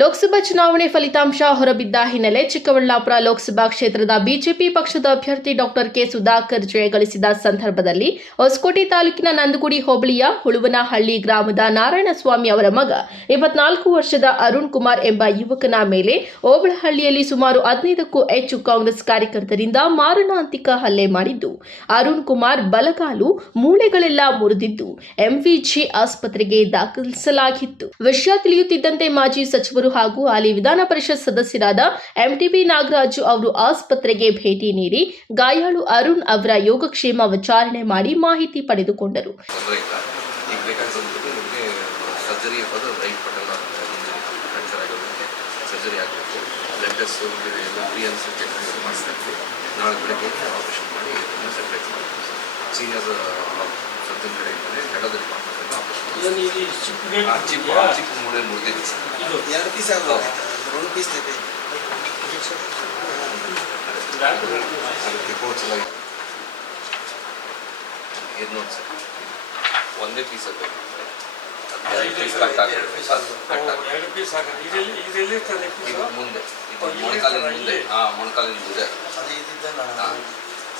ಲೋಕಸಭಾ ಚುನಾವಣೆ ಫಲಿತಾಂಶ ಹೊರಬಿದ್ದ ಹಿನ್ನೆಲೆ ಚಿಕ್ಕಬಳ್ಳಾಪುರ ಲೋಕಸಭಾ ಕ್ಷೇತ್ರದ ಬಿಜೆಪಿ ಪಕ್ಷದ ಅಭ್ಯರ್ಥಿ ಡಾಕ್ಟರ್ ಕೆ ಸುಧಾಕರ್ ಜಯಗಳಿಸಿದ ಸಂದರ್ಭದಲ್ಲಿ ಹೊಸಕೋಟೆ ತಾಲೂಕಿನ ನಂದಗುಡಿ ಹೋಬಳಿಯ ಹುಳುವನಹಳ್ಳಿ ಗ್ರಾಮದ ನಾರಾಯಣಸ್ವಾಮಿ ಅವರ ಮಗ 24 ವರ್ಷದ ಅರುಣ್ ಕುಮಾರ್ ಎಂಬ ಯುವಕನ ಮೇಲೆ ಓಬಳಹಳ್ಳಿಯಲ್ಲಿ ಸುಮಾರು 15ಕ್ಕೂ ಹೆಚ್ಚು ಕಾಂಗ್ರೆಸ್ ಕಾರ್ಯಕರ್ತರಿಂದ ಮಾರಣಾಂತಿಕ ಹಲ್ಲೆ ಮಾಡಿದ್ದು, ಅರುಣ್ ಕುಮಾರ್ ಬಲಗಾಲು ಮೂಳೆಗಳೆಲ್ಲ ಮುರಿದಿದ್ದು ಎಂವಿಜಿ ಆಸ್ಪತ್ರೆಗೆ ದಾಖಲಿಸಲಾಗಿತ್ತು. ವಿಷಯ ತಿಳಿಯುತ್ತಿದ್ದಂತೆ ಮಾಜಿ ಸಚಿವರು ಹಾಗೂ ಹಾಲಿ ವಿಧಾನ ಪರಿಷತ್ ಸದಸ್ಯರಾದ ಎಂಟಿಬಿ ನಾಗರಾಜು ಅವರು ಆಸ್ಪತ್ರೆಗೆ ಭೇಟಿ ನೀಡಿ ಗಾಯಾಳು ಅರುಣ್ ಅವರ ಯೋಗಕ್ಷೇಮ ವಿಚಾರಣೆ ಮಾಡಿ ಮಾಹಿತಿ ಪಡೆದುಕೊಂಡರು. ಒಂದೇ ಪೀಸ್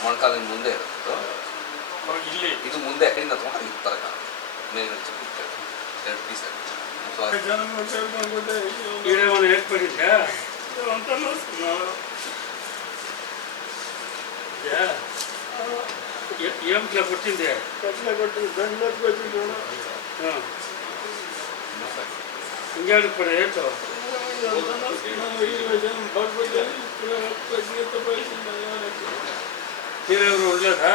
ಮೊಣಕಾಲಿನ ಮುಂದೆ ಇದು ಮುಂದೆ ಮೇಲಿನ ಎರಡು ಪೀಸ್ ఏం కొట్టింది ఇంకేడు ఇప్పుడు ఏంటో మీరెవరు ఉండలేదా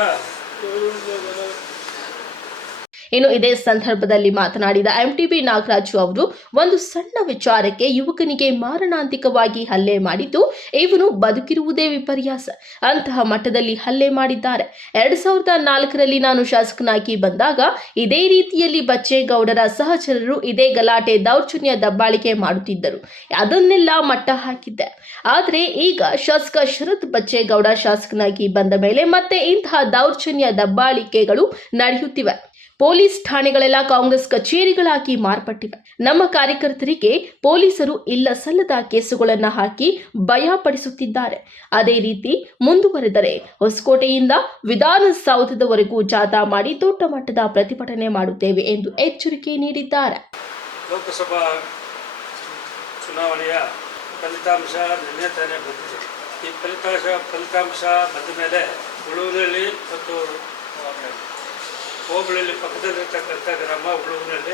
ಇನ್ನು ಇದೇ ಸಂದರ್ಭದಲ್ಲಿ ಮಾತನಾಡಿದ ಎಂಟಿಬಿ ನಾಗರಾಜು ಅವರು ಒಂದು ಸಣ್ಣ ವಿಚಾರಕ್ಕೆ ಯುವಕನಿಗೆ ಮಾರಣಾಂತಿಕವಾಗಿ ಹಲ್ಲೆ ಮಾಡಿದ್ದು ಇವನು ಬದುಕಿರುವುದೇ ವಿಪರ್ಯಾಸ. ಅಂತಹ ಮಟ್ಟದಲ್ಲಿ ಹಲ್ಲೆ ಮಾಡಿದ್ದಾರೆ. 2004ರಲ್ಲಿ ನಾನು ಶಾಸಕನಾಗಿ ಬಂದಾಗ ಇದೇ ರೀತಿಯಲ್ಲಿ ಬಚ್ಚೇಗೌಡರ ಸಹಚರರು ಇದೇ ಗಲಾಟೆ ದೌರ್ಜನ್ಯ ದಬ್ಬಾಳಿಕೆ ಮಾಡುತ್ತಿದ್ದರು. ಅದನ್ನೆಲ್ಲ ಮಟ್ಟ ಹಾಕಿದ್ದೆ. ಆದರೆ ಈಗ ಶಾಸಕ ಶರತ್ ಬಚ್ಚೇಗೌಡ ಶಾಸಕನಾಗಿ ಬಂದ ಮೇಲೆ ಮತ್ತೆ ಇಂತಹ ದೌರ್ಜನ್ಯ ದಬ್ಬಾಳಿಕೆಗಳು ನಡೆಯುತ್ತಿವೆ. ಪೊಲೀಸ್ ಠಾಣೆಗಳೆಲ್ಲ ಕಾಂಗ್ರೆಸ್ ಕಚೇರಿಗಳಾಗಿ ಮಾರ್ಪಟ್ಟಿವೆ. ನಮ್ಮ ಕಾರ್ಯಕರ್ತರಿಗೆ ಪೊಲೀಸರು ಇಲ್ಲ ಸಲ್ಲದ ಕೇಸುಗಳನ್ನು ಹಾಕಿ ಭಯಪಡಿಸುತ್ತಿದ್ದಾರೆ. ಅದೇ ರೀತಿ ಮುಂದುವರೆದರೆ ಹೊಸಕೋಟೆಯಿಂದ ವಿಧಾನಸೌಧದವರೆಗೂ ಜಾಥಾ ಮಾಡಿ ದೊಡ್ಡ ಮಟ್ಟದ ಪ್ರತಿಭಟನೆ ಮಾಡುತ್ತೇವೆ ಎಂದು ಎಚ್ಚರಿಕೆ ನೀಡಿದ್ದಾರೆ. ಲೋಕಸಭಾ ಚುನಾವಣೆಯ ಫಲಿತಾಂಶ ನಿನ್ನೆ ತಾನೇ ಬಂದಿದೆ. ಈ ಫಲಿತಾಂಶ ಬಂದ ಮೇಲೆ ಹುಳುವನಹಳ್ಳಿ ಮತ್ತು ಹೋಬಳಿಯಲ್ಲಿ ಪಕ್ಕದಲ್ಲಿರ್ತಕ್ಕಂಥ ಗ್ರಾಮ ಹುಳುವನಹಳ್ಳಿ,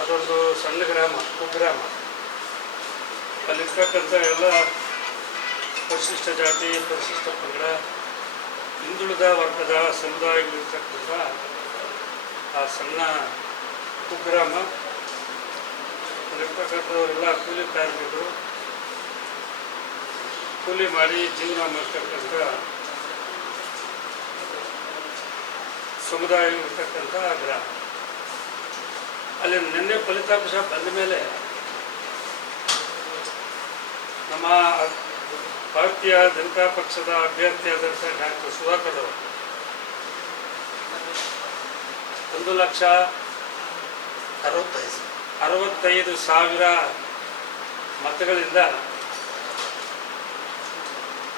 ಅದೊಂದು ಸಣ್ಣ ಗ್ರಾಮ, ಕುಗ್ರಾಮ. ಅಲ್ಲಿರ್ತಕ್ಕಂಥ ಎಲ್ಲ ಪರಿಶಿಷ್ಟ ಜಾತಿ, ಪರಿಶಿಷ್ಟ ಪಂಗಡ, ಹಿಂದುಳಿದ ವರ್ಗದ ಸಮುದಾಯಗಳಿರ್ತಕ್ಕಂಥ ಆ ಸಣ್ಣ ಕುಗ್ರಾಮ. ಅಲ್ಲಿರ್ತಕ್ಕಂಥವರೆಲ್ಲ ಕೂಲಿ ಕಾರ್ಮಿಕರು, ಕೂಲಿ ಮಾಡಿ ಜೀವನ ಮಾಡ್ತಕ್ಕಂಥ ಸಮುದಾಯ ಇರ್ತಕ್ಕಂಥ ಗ್ರಾಮ. ಅಲ್ಲಿ ನಿನ್ನೆ ಫಲಿತಾಂಶ ಬಂದ ಮೇಲೆ ನಮ್ಮ ಭಾರತೀಯ ಜನತಾ ಪಕ್ಷದ ಅಭ್ಯರ್ಥಿಯಾದಂಥ ಡಾಕ್ಟರ್ ಸುಧಾಕರ್ ಅವರು 1,65,000 ಮತಗಳಿಂದ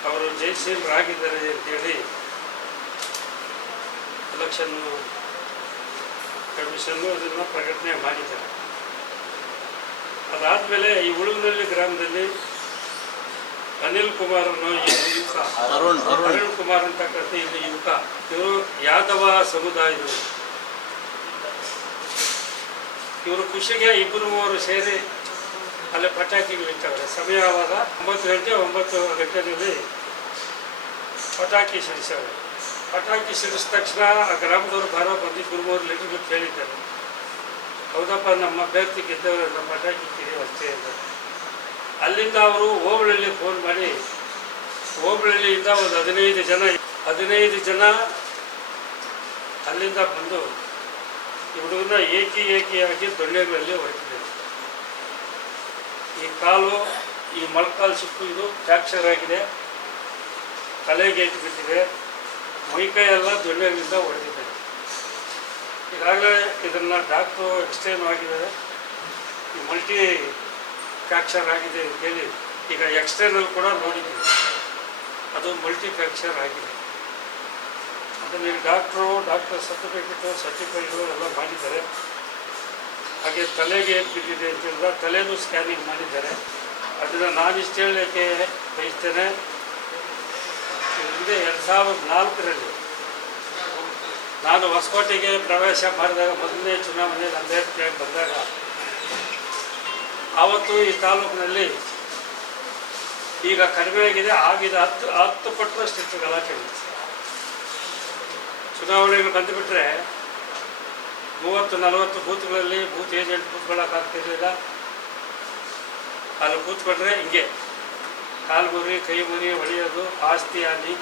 ಅವರು ಜಯಶೀಲರಾಗಿದ್ದಾರೆ ಅಂತೇಳಿ ಎಲೆಕ್ಷನ್ ಕಮಿಷನ್ನು ಅದನ್ನು ಪ್ರಕಟಣೆ ಮಾಡಿದ್ದಾರೆ. ಅದಾದಮೇಲೆ ಈ ಹುಳುವನಹಳ್ಳಿ ಗ್ರಾಮದಲ್ಲಿ ಅನಿಲ್ ಕುಮಾರ್ ಅನ್ನೋ ಯುವಕ, ಅರುಣ್ ಕುಮಾರ್ ಅಂತಕ್ಕಂಥ ಇಲ್ಲಿ ಯುವಕ, ಇವರು ಯಾದವ ಸಮುದಾಯದವರು. ಇವರು ಖುಷಿಗೆ 2-3 ಸೇರಿ ಅಲ್ಲಿ ಪಟಾಕಿಗಳು ಇಟ್ಟವ್ರೆ. ಸಮಯವಾದ 9 ಗಂಟೆಯಲ್ಲಿ ಪಟಾಕಿ ಸಿಡಿಸವ್ರೆ. ಪಟಾಕಿ ಸಿಡಿಸಿದ ತಕ್ಷಣ ಆ ಗ್ರಾಮದವರು ಬಂದು 2-3 ಲೀಟರ್ಗಳು ಕೇಳಿದ್ದಾರೆ. ಹೌದಪ್ಪ, ನಮ್ಮ ಅಭ್ಯರ್ಥಿ ಗೆದ್ದವರು ನಮ್ಮ ಪಟಾಕಿ ಕಿರಿ ಅಷ್ಟೇ ಅಂತ. ಅಲ್ಲಿಂದ ಅವರು ಹೋಬಳಿಯಲ್ಲಿ ಫೋನ್ ಮಾಡಿ, ಹೋಬಳಿಯಿಂದ ಒಂದು 15 ಜನ ಅಲ್ಲಿಂದ ಬಂದು ಈ ಹುಡುಗನ ಏಕಿಯಾಗಿ ದೊಣ್ಣೆಗಳಲ್ಲಿ ಹೊರಟಿದ್ದಾರೆ. ಈ ಕಾಲು, ಈ ಮೊಳಕಾಲು ಸುತ್ತು ಇದು ಫ್ರ್ಯಾಕ್ಚರ್ ಆಗಿದೆ, ತಲೆಗೆ ಬಿಟ್ಟಿದೆ, ಮೈಕೈ ಎಲ್ಲ ದೊಣ್ಣೆಗಳಿಂದ ಹೊಡೆದಿದ್ದಾರೆ. ಈಗಾಗಲೇ ಇದನ್ನು ಡಾಕ್ಟ್ರು ಎಕ್ಸ್ಟೇನ್ ಆಗಿದ್ದಾರೆ. ಈ ಮಲ್ಟಿ ಫ್ರ್ಯಾಕ್ಚರ್ ಆಗಿದೆ ಅಂತೇಳಿ ಈಗ ಎಕ್ಸ್ಟರ್ನಲ್ ಕೂಡ ನೋಡಿದ್ದೀವಿ, ಅದು ಮಲ್ಟಿ ಫ್ರ್ಯಾಕ್ಚರ್ ಆಗಿದೆ. ಅದನ್ನು ಡಾಕ್ಟರ್ ಸರ್ಟಿಫೈಡು ಎಲ್ಲ ಮಾಡಿದ್ದಾರೆ. ಹಾಗೆ ತಲೆಗೆ ಬಿದ್ದಿದೆ ಅಂತ ಹೇಳಿದ್ರೆ ತಲೆನೂ ಸ್ಕ್ಯಾನಿಂಗ್ ಮಾಡಿದ್ದಾರೆ. ಅದನ್ನು ನಾನು ಇಷ್ಟು ಹೇಳಲಿಕ್ಕೆ ಬಯಸ್ತೇನೆ. ಹಿಂದೆ 2004ರಲ್ಲಿ ನಾನು ಹೊಸಕೋಟೆಗೆ ಪ್ರವೇಶ ಮಾಡಿದಾಗ ಮೊದಲನೇ ಚುನಾವಣೆಯಲ್ಲಿ ಅಭ್ಯರ್ಥಿ ಬಂದಾಗ ಆವತ್ತು ಈ ತಾಲೂಕಿನಲ್ಲಿ ಈಗ ಕಡಿಮೆ ಆಗಿದೆ, 10 ಪಟ್ಟರಷ್ಟಿತ್ತು ಗಲಾಟೆಗಳು. ಚುನಾವಣೆಗಳು ಬಂದುಬಿಟ್ರೆ 30-40 ಬೂತ್ಗಳಲ್ಲಿ ಬೂತ್ ಏಜೆಂಟ್ ಕೂತ್ಕೊಳ್ಳೋಕ್ಕಾಗ್ತಿರ್ಲಿಲ್ಲ. ಅಲ್ಲಿ ಕೂತ್ಕೊಂಡ್ರೆ ಹಿಂಗೆ ಕಾಲು ಮುರಿ ಕೈ ಮುರಿ ಹೊಡೆಯೋದು, ಆಸ್ತಿ ಹಾನಿ,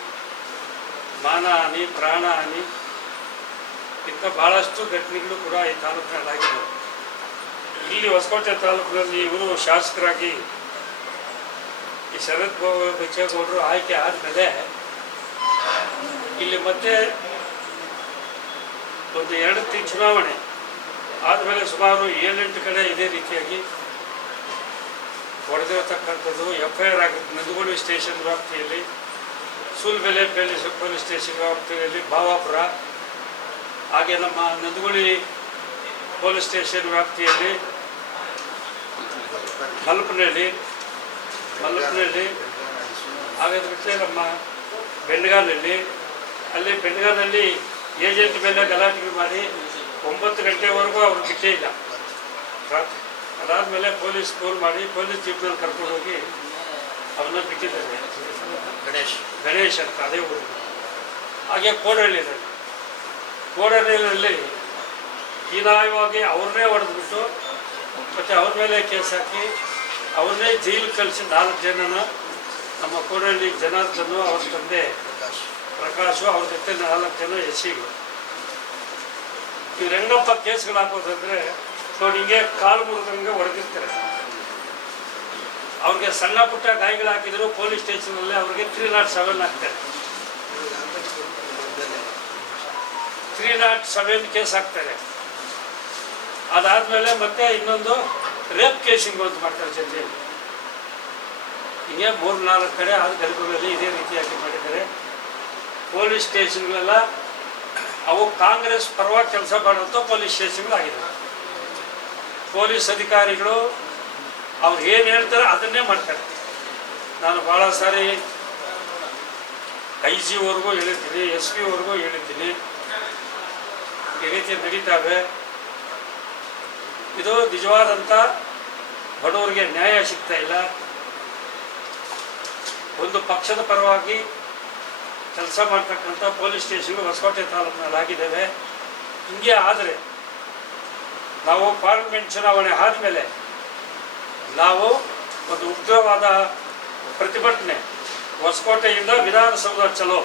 ಮಾನ ಹಾನಿ, ಪ್ರಾಣ ಹಾನಿ, ಇಂಥ ಭಾಳಷ್ಟು ಘಟನೆಗಳು ಕೂಡ ಈ ತಾಲೂಕಿನಲ್ಲಿ ಆಗಿದೆ. ಇಲ್ಲಿ ಹೊಸಕೋಟೆ ತಾಲೂಕಿನಲ್ಲಿ ಇವರು ಶಾಸಕರಾಗಿ ಈ ಶರತ್ ಬಚ್ಚೇಗೌಡರು ಆಯ್ಕೆ ಆದಮೇಲೆ ಇಲ್ಲಿ ಮತ್ತೆ ಒಂದು 2 ತಿಂಗಳು ಚುನಾವಣೆ ಆದಮೇಲೆ ಸುಮಾರು 7-8 ಕಡೆ ಇದೇ ರೀತಿಯಾಗಿ ಹೊಡೆದಿರತಕ್ಕಂಥದ್ದು FIR ಆಗಿತ್ತು. ನಂದಗೋಡಿ ಸ್ಟೇಷನ್ ವ್ಯಾಪ್ತಿಯಲ್ಲಿ, ಸೂಲ್ಬೆಲೆ ಪೊಲೀಸ್ ಸ್ಟೇಷನ್ ವ್ಯಾಪ್ತಿಯಲ್ಲಿ ಭಾವಾಪುರ, ಹಾಗೆ ನಮ್ಮ ನಂದಗೋಡಿ ಪೊಲೀಸ್ ಸ್ಟೇಷನ್ ವ್ಯಾಪ್ತಿಯಲ್ಲಿ ಮಲ್ಪನಹಳ್ಳಿ, ಹಾಗಾದ ಬಿಟ್ಟರೆ ನಮ್ಮ ಬೆಂಡಗಾನಲ್ಲಿ, ಅಲ್ಲಿ ಬೆಂಡಗಾನಲ್ಲಿ ಏಜೆಂಟ್ ಮೇಲೆ ಗಲಾಟೆಗಳು ಮಾಡಿ 9 ಗಂಟೆವರೆಗೂ ಅವ್ರು ಬಿಟ್ಟೇ ಇಲ್ಲ ರಾತ್ರಿ. ಅದಾದಮೇಲೆ ಪೊಲೀಸ್ ಫೋನ್ ಮಾಡಿ ಪೊಲೀಸ್ ಜೀಪ್ನಲ್ಲಿ ಕರ್ಕೊಂಡು ಹೋಗಿ ಅವನ್ನ ಬಿಟ್ಟಿದ್ದಾರೆ. ಗಣೇಶ್ ಅಂತ ಅದೇ ಊರು. ಹಾಗೆ ಕೋಡಹಳ್ಳಿಯಲ್ಲಿ ಹೀನಾಯವಾಗಿ ಅವ್ರನ್ನೇ ಹೊಡೆದ್ಬಿಟ್ಟು ಮತ್ತು ಅವ್ರ ಮೇಲೆ ಕೇಸ್ ಹಾಕಿ ಅವ್ರನ್ನೇ ಜೈಲಿಗೆ ಕಳಿಸಿ 4 ಜನನ ನಮ್ಮ ಕೋಡಹಳ್ಳಿ ಜನಾರ್ದನು, ಅವ್ರ ತಂದೆ ಪ್ರಕಾಶು, ಅವ್ರ ಜೊತೆ 4 ಜನ ಎಸ್ಸಿಗಳು. ಇವ್ರು ಹೆಂಗಪ್ಪ ಕೇಸ್ಗಳು ಹಾಕೋದಂದರೆ ನೋಡಿ, ಹಿಂಗೆ ಕಾಲು ಮುರಿದಂಗೆ ಹೊಡೆದಿರ್ತಾರೆ. ಅವ್ರಿಗೆ ಸಣ್ಣ ಪುಟ್ಟ ಗಾಯಗಳು ಹಾಕಿದ್ರು ಪೊಲೀಸ್ ಸ್ಟೇಷನಲ್ಲಿ ಅವ್ರಿಗೆ 307 ಹಾಕ್ತಾರೆ. 307 ಕೇಸ್ ಹಾಕ್ತಾರೆ. ಅದಾದಮೇಲೆ ಮತ್ತೆ ಇನ್ನೊಂದು ರೇಪ್ ಕೇಸಿಂಗ್ ಅಂತ ಮಾಡ್ತಾರೆ ಜೊತೆಯಲ್ಲಿ. ಹಿಂಗೆ 3-4 ಕಡೆ ಆದ ಗರ್ಭಗಳಲ್ಲಿ ಇದೇ ರೀತಿಯಾಗಿ ಮಾಡಿದ್ದಾರೆ. ಪೊಲೀಸ್ ಸ್ಟೇಷನ್ಗಳೆಲ್ಲ ಅವು ಕಾಂಗ್ರೆಸ್ ಪರವಾಗಿ ಕೆಲಸ ಮಾಡೋಂಥ ಪೊಲೀಸ್ ಸ್ಟೇಷನ್ಗಳಾಗಿದೆ. ಪೊಲೀಸ್ ಅಧಿಕಾರಿಗಳು ಅವ್ರು ಏನು ಹೇಳ್ತಾರೆ ಅದನ್ನೇ ಮಾಡ್ತಾರೆ. ನಾನು ಭಾಳ ಸಾರಿ IG-ವರೆಗೂ ಹೇಳಿದ್ದೀನಿ, SP-ವರೆಗೂ ಹೇಳಿದ್ದೀನಿ, ಈ ರೀತಿ ನಡೀತಾವೆ. ಇದು ನಿಜವಾದಂಥ ಬಡವರಿಗೆ ನ್ಯಾಯ ಸಿಗ್ತಾ ಇಲ್ಲ. ಒಂದು ಪಕ್ಷದ ಪರವಾಗಿ ಕೆಲಸ ಮಾಡ್ತಕ್ಕಂಥ ಪೊಲೀಸ್ ಸ್ಟೇಷನ್ಗಳು ಹೊಸಕೋಟೆ ತಾಲೂಕಿನಲ್ಲಿ ಆಗಿದ್ದಾವೆ. ಹಿಂಗೆ ಆದರೆ ನಾವು ಪಾರ್ಲಿಮೆಂಟ್ ಚುನಾವಣೆ ಆದಮೇಲೆ ನಾವು ಒಂದು ಉಗ್ರವಾದ ಪ್ರತಿಭಟನೆ ಹೊಸಕೋಟೆಯಿಂದ ವಿಧಾನಸೌಧ ಚಲೋ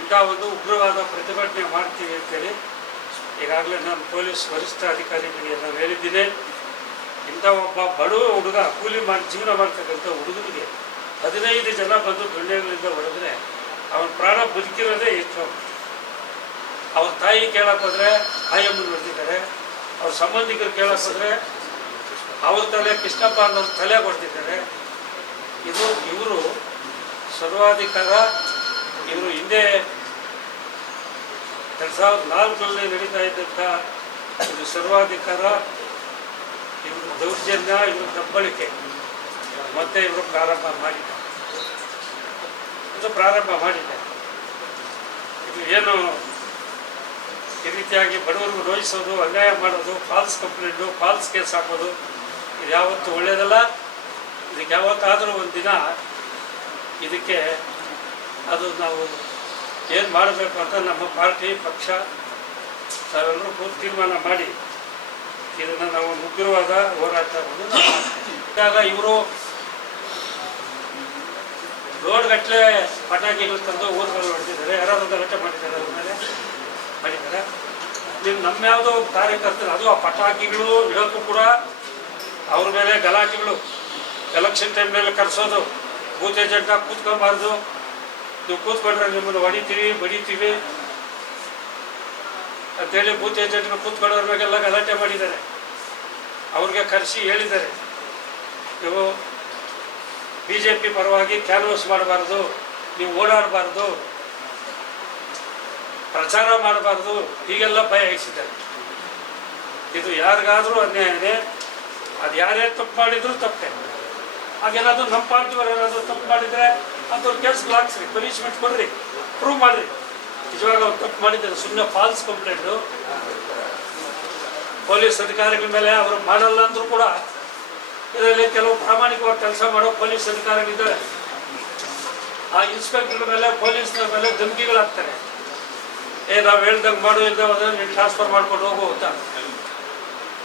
ಇಂಥ ಒಂದು ಉಗ್ರವಾದ ಪ್ರತಿಭಟನೆ ಮಾಡ್ತೀವಿ ಅಂತೇಳಿ ಈಗಾಗಲೇ ನಾನು ಪೊಲೀಸ್ ವರಿಷ್ಠ ಅಧಿಕಾರಿಗಳಿಗೆ ನಾನು ಹೇಳಿದ್ದೀನಿ. ಇಂಥ ಒಬ್ಬ ಬಡವ ಹುಡುಗ ಕೂಲಿ ಮಾಡಿ ಜೀವನ ಮಾಡ್ತಕ್ಕಂಥ ಹುಡುಗನಿಗೆ 15 ಜನ ಬಂದು ದೊಣ್ಣೆಗಳಿಂದ ಹೊಡೆದ್ರೆ ಅವನ ಪ್ರಾಣ ಬದುಕಿರೋದೇ ಎಷ್ಟು. ಅವ್ರ ತಾಯಿ ಕೇಳಕ್ಕೆ ಹೋದರೆ ಆಯಮ್ಮನ ಹೊಡೆದಿದ್ದಾರೆ, ಅವ್ರ ಸಂಬಂಧಿಕರು ಕೇಳಕ್ಕೆ ಹೋದರೆ ಅವ್ರ ತಲೆ ಕೃಷ್ಣಪ್ಪ ಅನ್ನೋರು ತಲೆ ಹೊಡೆದಿದ್ದಾರೆ. ಇವರು ಸರ್ವಾಧಿಕಾರ. ಇವರು ಹಿಂದೆ 2004ರಲ್ಲಿ ನಡೀತಾ ಇದ್ದಂಥ ಇದು ಸರ್ವಾಧಿಕಾರ, ಇವರು ದೌರ್ಜನ್ಯ, ಇವರು ದಬ್ಬಳಿಕೆ ಮತ್ತೆ ಇವರು ಪ್ರಾರಂಭ ಮಾಡಿದ್ದಾರೆ. ಇದು ಏನು ಈ ರೀತಿಯಾಗಿ ಬಡವರಿಗೂ ನೋಯಿಸೋದು, ಅನ್ಯಾಯ ಮಾಡೋದು, ಫಾಲ್ಸ್ ಕಂಪ್ಲೇಂಟು, ಫಾಲ್ಸ್ ಕೇಸ್ ಹಾಕೋದು, ಇದು ಯಾವತ್ತೂ ಒಳ್ಳೆಯದಲ್ಲ. ಇದಕ್ಕೆ ಯಾವತ್ತಾದರೂ ಒಂದು ದಿನ ಇದಕ್ಕೆ ಅದು ನಾವು ಏನು ಮಾಡಬೇಕು ಅಂತ ನಮ್ಮ ಪಾರ್ಟಿ ಪಕ್ಷ ನಾವೆಲ್ಲರೂ ಕೂತು ತೀರ್ಮಾನ ಮಾಡಿ ಇದನ್ನು ನಾವು ಉಗ್ರವಾದ ಹೋರಾಟವನ್ನು ಇದ್ದಾಗ ಇವರು ರೋಡ್ಗಟ್ಟಲೆ ಪಟಾಕಿಗಳು ತಂದು ಊರುಗಳು ಹೊಡೆದಿದ್ದಾರೆ. ಯಾರಾದ್ರೂ ಗಲಾಟೆ ಮಾಡಿದ್ದಾರೆ, ಅವ್ರ ಮೇಲೆ ಮಾಡಿದ್ದಾರೆ. ನೀವು ನಮ್ಮ ಯಾವುದೋ ಕಾರ್ಯಕರ್ತರು ಅದು ಆ ಪಟಾಕಿಗಳು ಇಡೋಕ್ಕೂ ಕೂಡ ಅವ್ರ ಮೇಲೆ ಗಲಾಟೆಗಳು, ಎಲೆಕ್ಷನ್ ಟೈಮ್ನಲ್ಲಿ ಕರೆಸೋದು, ಬೂತ್ ಏಜೆಂಟಾಗಿ ಕೂತ್ಕೊಬಾರ್ದು, ನೀವು ಕೂತ್ಕೊಂಡ್ರೆ ನಿಮ್ಮನ್ನು ಹೊಡಿತೀವಿ ಬಡಿತೀವಿ ಅಂತೇಳಿ ಬೂತ್ ಏಜೆಂಟ್ಗಳು ಕೂತ್ಕೊಳ್ಳೋರ ಮೇಲೆಲ್ಲ ಗಲಾಟೆ ಮಾಡಿದ್ದಾರೆ. ಅವ್ರಿಗೆ ಕರೆಸಿ ಹೇಳಿದ್ದಾರೆ, ನೀವು BJP ಪರವಾಗಿ ಕ್ಯಾನ್ವಸ್ ಮಾಡಬಾರ್ದು, ನೀವು ಓಡಾಡಬಾರ್ದು, ಪ್ರಚಾರ ಮಾಡಬಾರ್ದು, ಹೀಗೆಲ್ಲ ಭಯ ಇರಿಸಿದ್ದಾರೆ. ಇದು ಯಾರಿಗಾದರೂ ಅನ್ಯಾಯನೇ, ಅದು ಯಾರೇ ತಪ್ಪು ಮಾಡಿದ್ರು ತಪ್ಪೇ. ಹಾಗೇನಾದರೂ ನಮ್ಮ ಪಾರ್ಟಿಯವರು ಏನಾದರೂ ತಪ್ಪು ಮಾಡಿದರೆ ಅಂಥವ್ರು ಕೇಸ್ಗಳು ಹಾಕ್ಸ್ರಿ, ಪನಿಷ್ಮೆಂಟ್ ಕೊಡ್ರಿ, ಪ್ರೂವ್ ಮಾಡಿರಿ ನಿಜವಾಗ ಅವ್ರು ತಪ್ಪು ಮಾಡಿದ್ದಾರೆ. ಸುಮ್ಮನೆ ಫಾಲ್ಸ್ ಕಂಪ್ಲೇಂಟು ಪೊಲೀಸ್ ಅಧಿಕಾರಿಗಳ ಮೇಲೆ ಅವರು ಮಾಡಲ್ಲ ಅಂದರೂ ಕೂಡ ಇದರಲ್ಲಿ ಕೆಲವು ಪ್ರಾಮಾಣಿಕವಾಗಿ ಕೆಲಸ ಮಾಡೋ ಪೊಲೀಸ್ ಅಧಿಕಾರಿಗಳಿದ್ದಾರೆ. ಆ ಇನ್ಸ್ಪೆಕ್ಟರ್ ಮೇಲೆ ಪೊಲೀಸ್ನ ಮೇಲೆ ಧಮಕಿಗಳಾಗ್ತಾರೆ. ನಾವು ಹೇಳ್ದಂಗೆ ಮಾಡೋ ಇಲ್ದಾದ್ರೆ ನೀನು ಟ್ರಾನ್ಸ್ಫರ್ ಮಾಡ್ಕೊಂಡು ಹೋಗು ಅಂತ,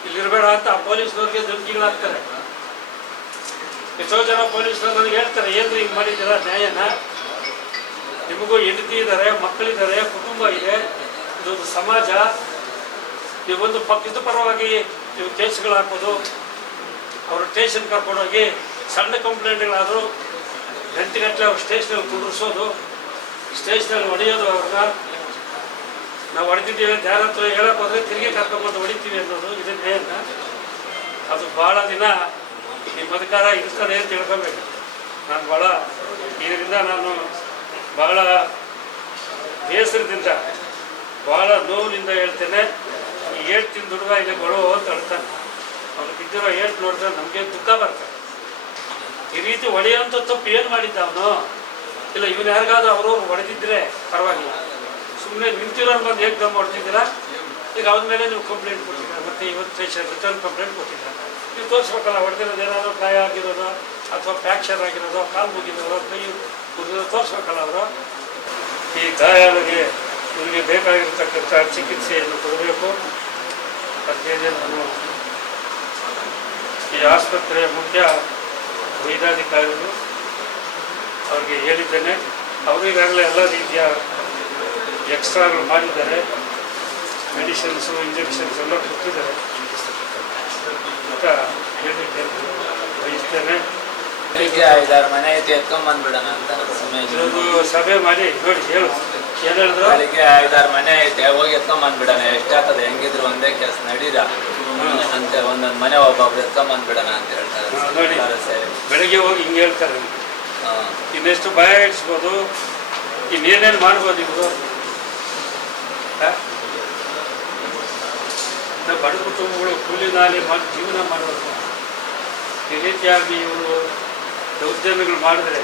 ಇಲ್ಲಿರಬೇಡ ಅಂತ ಆ ಪೊಲೀಸ್ನವ್ರಿಗೆ ಧಮಕಿಗಳಾಗ್ತಾರೆ. ಎಷ್ಟೋ ಜನ ಪೊಲೀಸ್ನವ್ರು ನನಗೆ ಹೇಳ್ತಾರೆ, ಏನ್ರಿ ಹಿಂಗೆ ಮಾಡಿದ್ದೀರಾ, ನ್ಯಾಯನ? ನಿಮಗೂ ಹೆಂಡತಿ ಇದ್ದಾರೆ, ಮಕ್ಕಳಿದ್ದಾರೆ, ಕುಟುಂಬ ಇದೆ, ಇದೊಂದು ಸಮಾಜ. ನೀವೊಂದು ಪಕ್ಕದ ಪರವಾಗಿ ನೀವು ಕೇಸ್ಗಳು ಹಾಕೋದು, ಅವರು ಸ್ಟೇಷನ್ ಕರ್ಕೊಂಡೋಗಿ ಸಣ್ಣ ಕಂಪ್ಲೇಂಟ್ಗಳಾದರೂ ಗಂಟೆಗಟ್ಟಲೆ ಅವ್ರು ಸ್ಟೇಷನಲ್ಲಿ ಕುಂಡ್ರಿಸೋದು, ಸ್ಟೇಷನಲ್ಲಿ ಹೊಡೆಯೋದು, ಅವ್ರನ್ನ ನಾವು ಹೊಡೆದಿದ್ದೀವಿ ಅಂತ ಯಾರ ಹತ್ರ ಹೇಳಕ್ಕೆ ಹೋದರೆ ತಿರುಗಿ ಕರ್ಕೊಂಬಂದು ಹೊಡಿತೀವಿ ಅನ್ನೋದು ಇದು ನ್ಯಾಯನ? ಅದು ಭಾಳ ದಿನ ನಿಮ್ಮ ಅಧಿಕಾರ ಇರ್ತದೆ ಅಂತ ತಿಳ್ಕೊಬೇಕು. ನಾನು ಭಾಳ ಇದರಿಂದ ನಾನು ಭಾಳ ಬೇಸರದಿಂದ ಭಾಳ ನೋವಿನಿಂದ ಹೇಳ್ತೇನೆ. ಈ ಏಟು ತಿಂದು ಹುಡುಗ ಇಲ್ಲಿ ಗೊಳೋ ಅಂತ ಹೇಳ್ತಾನೆ. ಅವ್ನು ಬಿದ್ದಿರೋ ಏಟು ನೋಡಿದ್ರೆ ನಮಗೆ ದುಃಖ ಬರ್ತದೆ. ಈ ರೀತಿ ಹೊಡೆಯೋಂಥ ತಪ್ಪು ಏನು ಮಾಡಿದ್ದ ಅವನು? ಇಲ್ಲ ಇವನು ಯಾರಿಗಾದ್ರೂ ಅವರು ಹೊಡೆದಿದ್ದರೆ ಪರವಾಗಿಲ್ಲ, ಸುಮ್ಮನೆ ನಿಂತಿರೋನು ಬಂದು ಹೇಗೆ ದಮ್ ಹೊಡೆದಿದ್ದೀರಾ? ಈಗ ಅವನ ಮೇಲೆ ನೀವು ಕಂಪ್ಲೇಂಟ್ ಕೊಟ್ಟಿದ್ದೀರಾ, ಮತ್ತು ಇವತ್ತು ಸ್ಟೇಷನ್ ರಿಟರ್ನ್ ಕಂಪ್ಲೇಂಟ್ ಕೊಟ್ಟಿದ್ದೀರಾ. ನೀವು ತೋರಿಸ್ಬೇಕಲ್ಲ, ಹೊಡೆದಿರೋದು ಏನಾದರೂ ಗಾಯ ಆಗಿರೋದು ಅಥವಾ ಫ್ರ್ಯಾಕ್ಚರ್ ಆಗಿರೋದು, ಕಾಲು ಮುಗಿರೋದು, ಕೈ ಮುಗಿರೋದು ತೋರಿಸ್ಬೇಕಲ್ಲ ಅವರು. ಈ ಗಾಯಾಳಿಗೆ ಇವರಿಗೆ ಬೇಕಾಗಿರ್ತಕ್ಕಂಥ ಚಿಕಿತ್ಸೆಯನ್ನು ಕೊಡಬೇಕು. ಅದಕ್ಕೆ ನಾನು ಈ ಆಸ್ಪತ್ರೆಯ ಮುಖ್ಯ ವೈದ್ಯಾಧಿಕಾರಿಗಳು ಅವ್ರಿಗೆ ಹೇಳಿದ್ದೇನೆ. ಅವರು ಈಗಾಗಲೇ ಎಲ್ಲ ರೀತಿಯ ಎಕ್ಸ್ಟ್ರಾಗಳು ಮಾಡಿದ್ದಾರೆ, ಮೆಡಿಸಿನ್ಸು ಇಂಜೆಕ್ಷನ್ಸ್ ಎಲ್ಲ ಕೊಟ್ಟಿದ್ದಾರೆ ಅಂತ ಹೇಳಿದ್ದೇನೆ, ಬಯಸ್ತೇನೆ. ಬೆಳಿಗ್ಗೆ 5-6 ಮನೆ ಐತಿ ಎತ್ಕೊಂಡ್ಬಂದ್ಬಿಡೋಣ ಅಂತ ಇದೊಂದು ಸಭೆ ಮಾಡಿ ನೋಡಿ, ಹೇಳು ಏನು ಹೇಳಿದ್ರು? ಬೆಳಿಗ್ಗೆ 5-6 ಮನೆ ಐತೆ, ಹೋಗಿ ಎತ್ಕೊಂಡ್ಬಂದ್ಬಿಡೋಣ, ಎಷ್ಟಾಗ್ತದೆ, ಹೆಂಗಿದ್ರು ಒಂದೇ ಕೆಲಸ ನಡೀರ ಅಂತ ಒಂದೊಂದು ಮನೆ ಒಬ್ಬೊಬ್ರು ಎತ್ಕೊಂಡ್ಬಂದ್ಬಿಡೋಣ ಅಂತ ಹೇಳ್ತಾರೆ. ನೋಡಿ, ಸರಿ, ಬೆಳಿಗ್ಗೆ ಹೋಗಿ ಹಿಂಗೆ ಹೇಳ್ತಾರೆ. ಇನ್ನೆಷ್ಟು ಭಯ ಇಡಿಸ್ಬೋದು, ಇನ್ನೇನೇನು ಮಾಡ್ಬೋದು ಇವರು? ಬಡ ಕುಟುಂಬಗಳು ಕೂಲಿ ನಾಲಿ ಮಾಡಿ ಜೀವನ ಮಾಡೋದು. ಈ ರೀತಿಯಾಗಿ ಇವರು ದೌರ್ಜನ್ಯಗಳು ಮಾಡಿದ್ರೆ